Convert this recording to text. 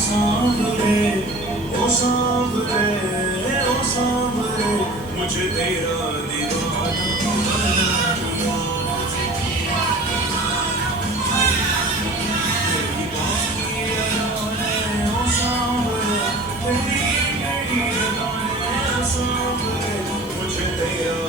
सांवरे ओ सांवरे ओ सांवरे मुझे तेरा दीवाना बना दिया तेरी बाकी अदाएं ओ सांवरे तेरी मेरी अदाएं ओ सांवरे मुझे तेरा